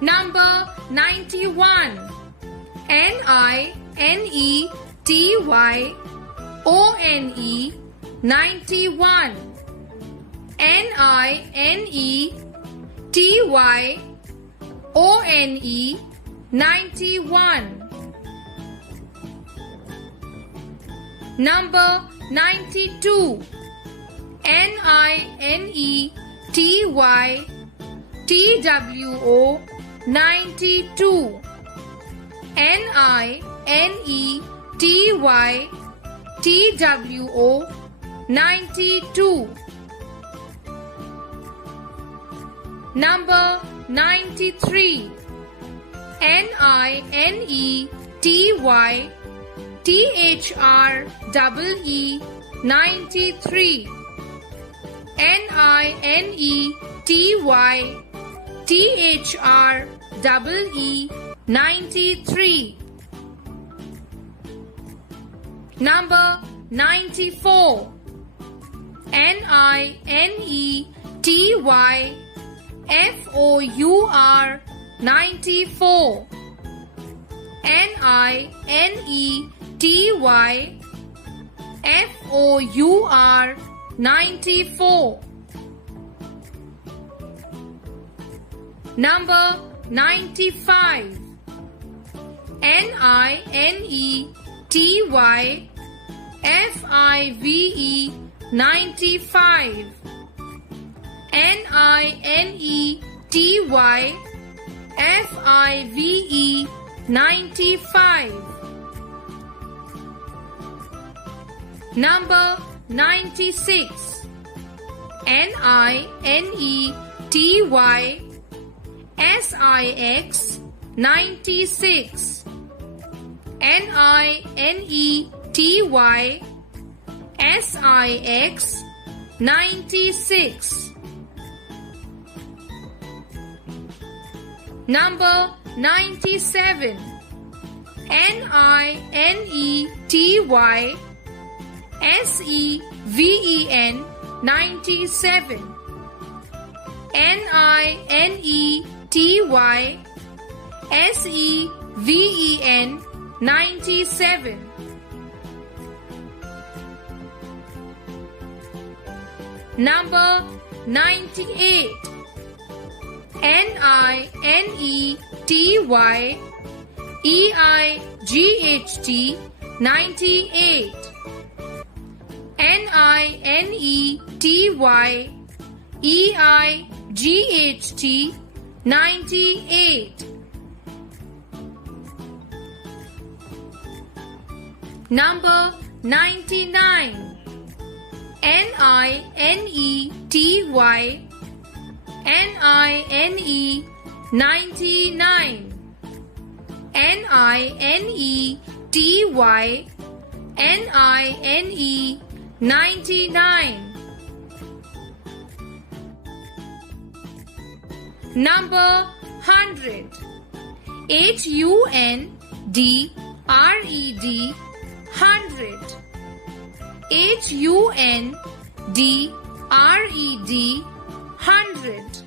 Number 91. N-I-N-E-T-Y-O-N-E 91. N-I-N-E-T-Y-O-N-E 91. Number 92. N-I-N-E-T-Y-T-W-O 92. N-I-N-E-T-Y-T-W-O 92. Number 93. N-I-N-E-T-Y-T-H-R-E-E 93. N-I-N-E-T-Y-T-H-R-E-E 93. Number 94. N-I-N-E-T-Y-F-O-U-R 94. N-I-N-E-T-Y-F-O-U-R 94. Number 95. N-I-N-E-T-Y-F-I-V-E 95. N-I-N-E-T-Y-F-I-V-E 95. Number 96. N-I-N-E-T-Y-S-I-X 96. N-I-N-E-T-Y-S-I-X 96. Number 97. N-I-N-E-T-Y-S-E-V-E-N 97. N-I-N-E-T-Y-S-E-V-E-N 97. Number 98. N-I-N-E-T-Y-E-I-G-H-T 98. N-I-N-E-T-Y-E-I-G-H-T 98. Number 99. N-I-N-E-T-Y N-I-N-E 99. N-I-N-E-T-Y N-I-N-E 99. Number 100. H-U-N-D-R-E-D 100. H-U-N-D-R-E-D 100.